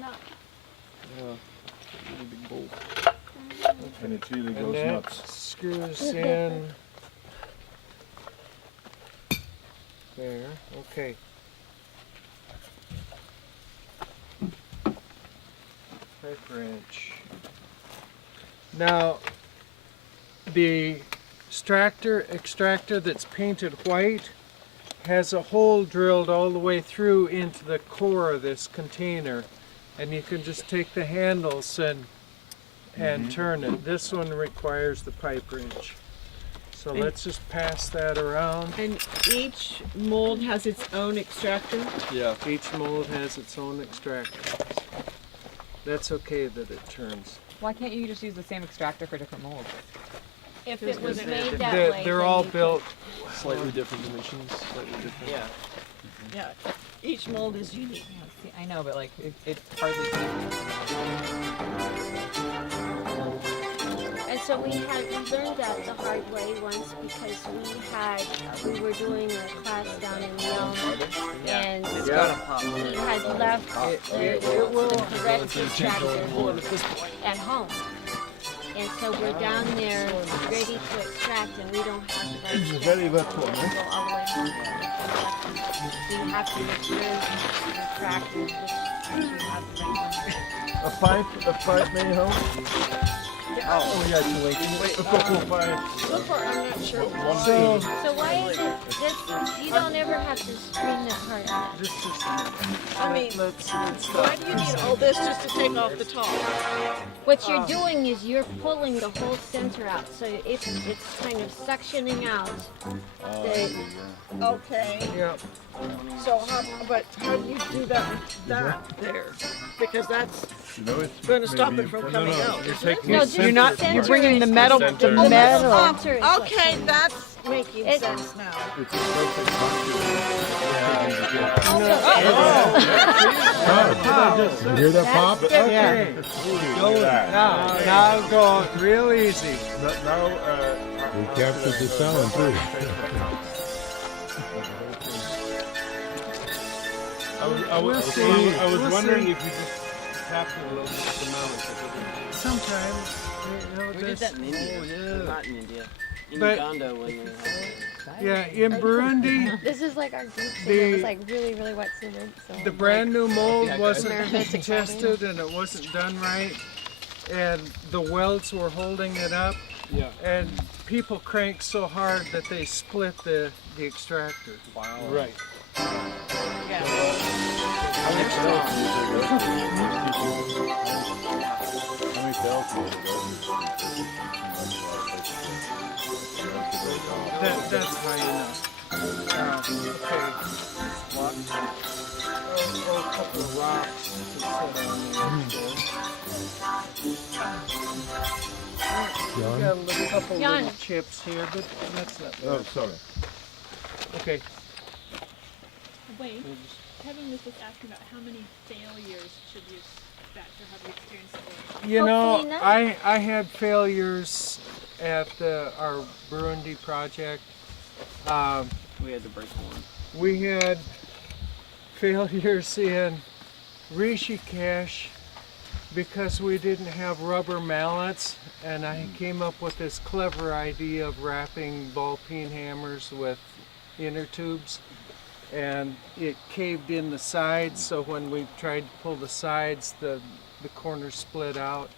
nuts. Yeah. Really big bolt. And it really And goes that nuts. screws in there. Okay. Pipe wrench. Now, the extractor that's painted white has a hole drilled all the way through into the core of this container, and you can just take the handles and turn it. This one requires the pipe wrench. So let's just pass that around. And each mold has its own extractor? Yeah. Each mold has its own extractor. That's okay that it turns. Why can't you just use the same extractor for different molds? If it was made that They're, way, they're then all you built. Slightly different dimensions, slightly different. Yeah. Yeah. Each mold is unique. Yeah, see, I know, but like it hardly. And so we learned that the hard way once because we were doing a class down in Yelm, and It's Yeah. gotta pop. he had left the correct extractor at home. And so we're down there ready to extract, and we don't have the right It's a very wet one, go eh? all the way home. So you have to make sure the tractor, which you have the right one. A pipe may help. Oh yeah, a couple of pipes. So far, I'm not sure. So So why is it this? You don't ever have to screen that part out. this is. I mean, let's why do you need all this just to take off the top? What you're doing is you're pulling the whole center out, so it's kind of suctioning out. Okay. Yeah. So how do you do that with that there? Because that's You know, it's going to stop maybe- it from no, coming no, out. You're taking No, the just center the part. center You're bringing the is metal, the the center. metal. Center is what's Okay, that's making It- sense now. It's a perfect You hear that pop? That's different. Okay. Go now go real easy. Now, We captured the sound too. I We'll was see. We'll wondering see. if you just tapped it a little bit with the mouth. Sometimes, you know, We did that in India. Oh, yeah. Not in India. In But- Uganda when they had Yeah, in Burundi, This is like our group thing. The- It was like really, really wet cement. So the brand new mold wasn't Nervous and tested and it wasn't done right, and the welds were holding it up, Yeah. and people cranked so hard that they split the extractor. Wow. Right. That's high enough. Okay. What? Oh, a couple of rocks to sit on there. We got a little, couple Jan. little chips here, but that's not bad. Oh, sorry. Okay. Wait, Kevin was just asking about how many failures should you expect or have you experienced before? You know, Hopefully not. I had failures at our Burundi project. we had to break one. We had failures in Rishikesh because we didn't have rubber mallets, and I came up with this clever idea of wrapping ball peen hammers with inner tubes, and it caved in the sides, so when we tried to pull the sides, the corners split out.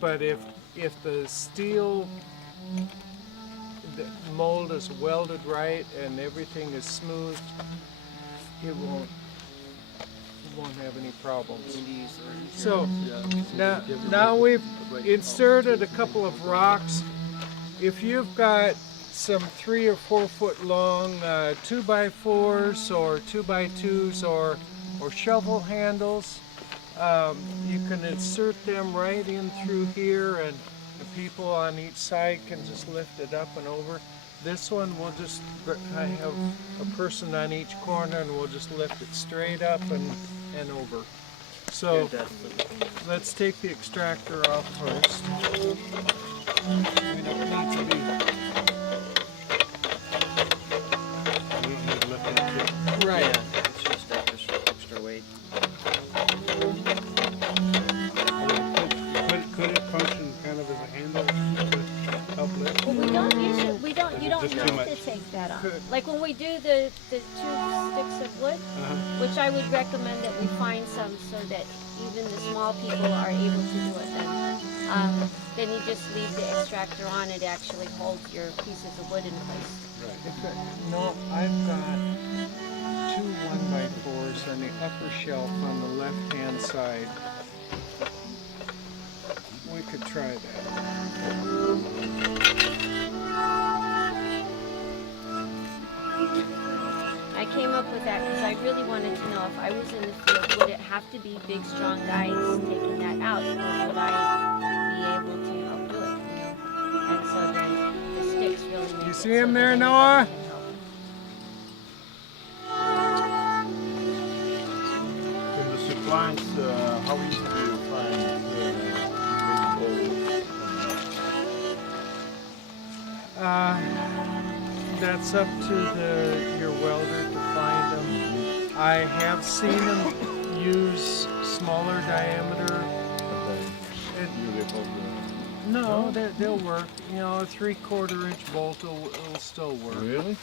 But if the steel the mold is welded right and everything is smooth, it won't have any problems. So now we've inserted a couple of rocks. If you've got some 3 or 4 foot long 2x4s or 2x2s or shovel handles, you can insert them right in through here, and the people on each side can just lift it up and over. This one will just, I have a person on each corner and we'll just lift it straight up and over. So let's take the extractor off first. We don't need to be right. It's just extra weight. could. Like when we do the 2 sticks of wood, which I would recommend that we find some so that even the small people are able to do it. Then you just leave the extractor on. It actually holds your pieces of wood in place. No, I've got 2 1x4s on the upper shelf on the left-hand side. We could try that. I came up with that because I really wanted to know if I was in the field, would it have to be big, strong guys taking that out, or would I be able to help do it? And so then the sticks really make You it see so him that there, anybody Noah? can help. In the supplies, how easy do you find That's up to your welder to find them. I have seen them use smaller diameter. No, they'll work. You know, a 3/4 inch bolt will still work. Really?